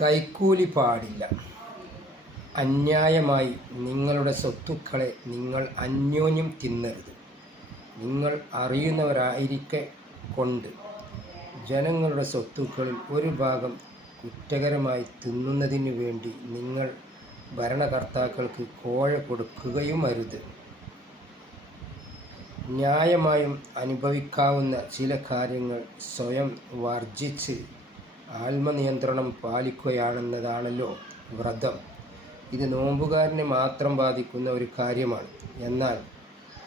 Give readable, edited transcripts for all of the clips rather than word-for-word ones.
കൈക്കൂലി പാടില്ല. അന്യായമായി നിങ്ങളുടെ സ്വത്തുക്കളെ നിങ്ങൾ അന്യോന്യം തിന്നരുത്. നിങ്ങൾ അറിയുന്നവരായിരിക്കെ കൊണ്ട് ജനങ്ങളുടെ സ്വത്തുക്കളിൽ ഒരു ഭാഗം കുറ്റകരമായി തിന്നുന്നതിനു വേണ്ടി നിങ്ങൾ ഭരണകർത്താക്കൾക്ക് കോഴ കൊടുക്കുകയും അരുത്. ന്യായമായും അനുഭവിക്കാവുന്ന ചില കാര്യങ്ങൾ സ്വയം വർജിച്ച് ആത്മനിയന്ത്രണം പാലിക്കുകയാണെന്നതാണല്ലോ വ്രതം. ഇത് നോമ്പുകാരനെ മാത്രം ബാധിക്കുന്ന ഒരു കാര്യമാണ്. എന്നാൽ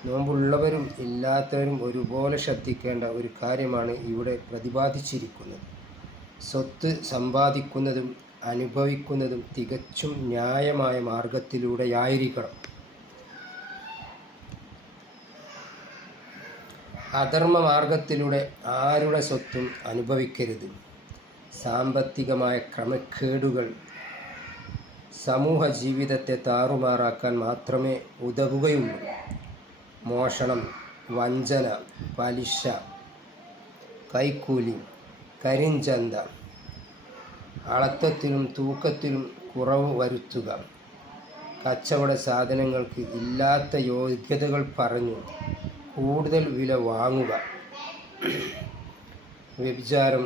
നോമ്പുള്ളവരും ഇല്ലാത്തവരും ഒരുപോലെ ശ്രദ്ധിക്കേണ്ട ഒരു കാര്യമാണ് ഇവിടെ പ്രതിപാദിച്ചിരിക്കുന്നത്. സ്വത്ത് സമ്പാദിക്കുന്നതും അനുഭവിക്കുന്നതും തികച്ചും ന്യായമായ മാർഗത്തിലൂടെയായിരിക്കണം. അധർമ്മ മാർഗത്തിലൂടെ ആരുടെ സ്വത്തും അനുഭവിക്കരുത്. സാമ്പത്തികമായ ക്രമക്കേടുകൾ സമൂഹ ജീവിതത്തെ താറുമാറാക്കാൻ മാത്രമേ ഉതകുകയുള്ളൂ. മോഷണം, വഞ്ചന, പലിശ, കൈക്കൂലി, കരിഞ്ചന്ത, അളത്തത്തിലും തൂക്കത്തിലും കുറവ് വരുത്തുക, കച്ചവട സാധനങ്ങൾക്ക് ഇല്ലാത്ത യോഗ്യതകൾ പറഞ്ഞു കൂടുതൽ വില വാങ്ങുക, വ്യഭിചാരം,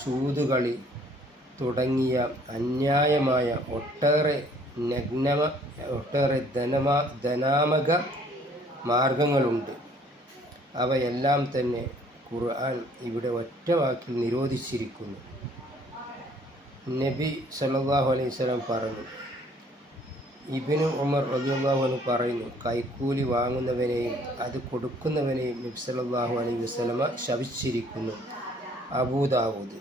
ചൂതുകളി തുടങ്ങിയ അന്യായമായ ഒട്ടേറെ ധനാമക മാർഗങ്ങളുണ്ട്. അവയെല്ലാം തന്നെ ഖുർആൻ ഇവിടെ ഒറ്റ വാക്കിൽ നിരോധിച്ചിരിക്കുന്നു. നബി സല്ലല്ലാഹു അലൈഹി വസല്ലം പറഞ്ഞു. ഇബ്നു ഉമർ റളിയല്ലാഹു അൻഹു പറയുന്നു, കൈക്കൂലി വാങ്ങുന്നവനെയും അത് കൊടുക്കുന്നവനെയും നബി സല്ലല്ലാഹു അലൈഹി വസല്ലം ശപിച്ചിരിക്കുന്നു. അബൂ ദാവൂദ്.